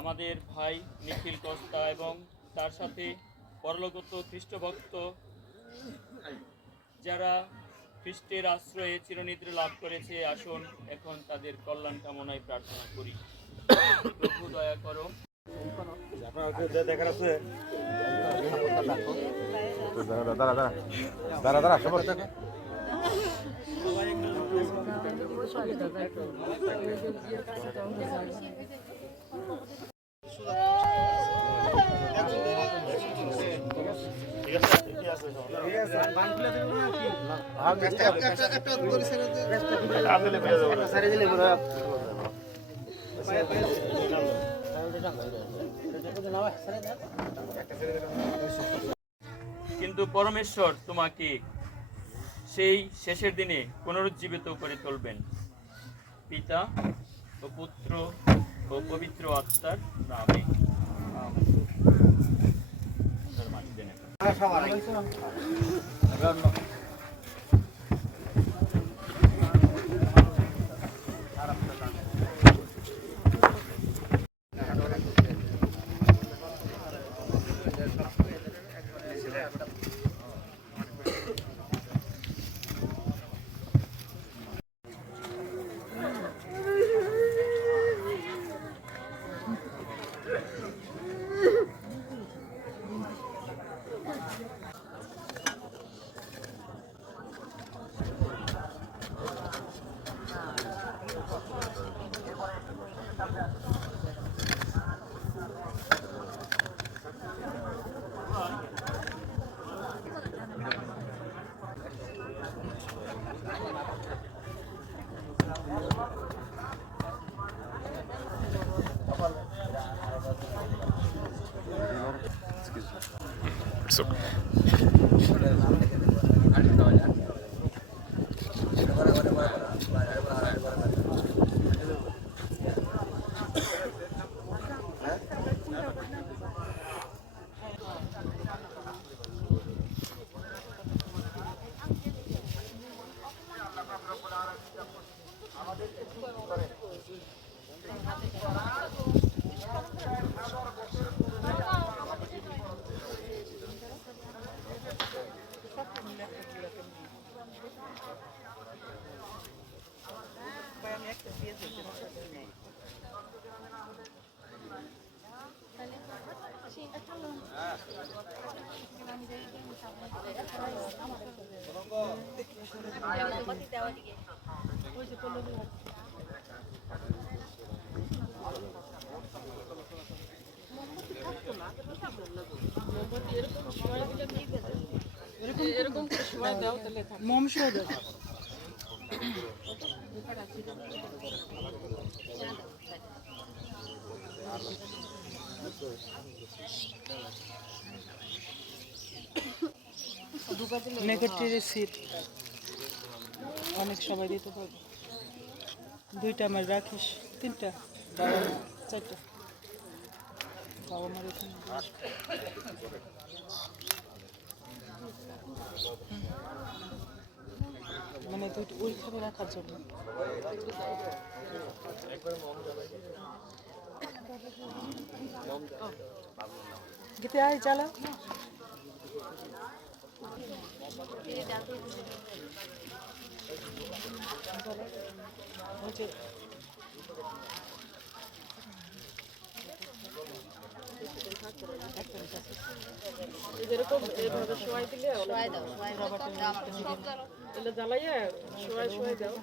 আমাদের ভাই নিখিল কস্তা এবং তার সাথে পরলোকগত খ্রিস্টভক্ত যারা খ্রিস্টের আশ্রয়ে চিরনিদ্রা লাভ করেছে, আসুন এখন তাদের কল্যাণ কামনায় প্রার্থনা করি। প্রভু দয়া করো। কিন্তু পরমেশ্বর তোমাকে সেই শেষের দিনে পুনরুজ্জীবিত করে তুলবেন, পিতা ও পুত্র ও পবিত্র আত্মার নামে। এরকম করে সময় দাও, তাহলে মোম শো দাও। নেগেটিভ সিট অনেক সবাই দিতে পারবে। দুইটা আমার রাখিস, তিনটা বাবা, চারটা বাবা মার এখানে মানে দুইটা ওইখানে রাখার জন্য। গীতে আয় চালা। যেরকম এইভাবে শোয়াই দিলে জ্বালাইয়া শোয়াই দাও।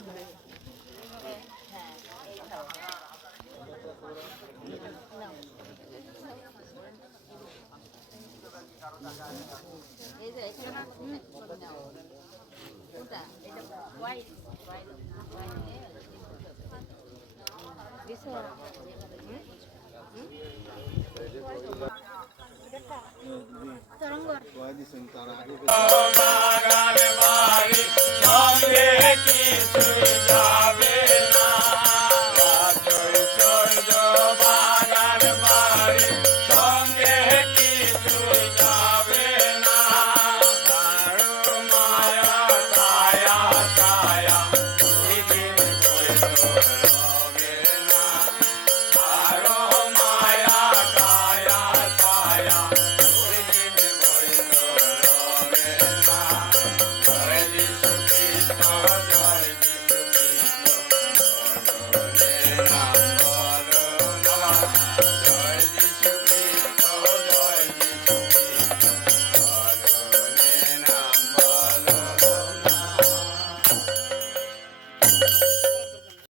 তরঙ্গ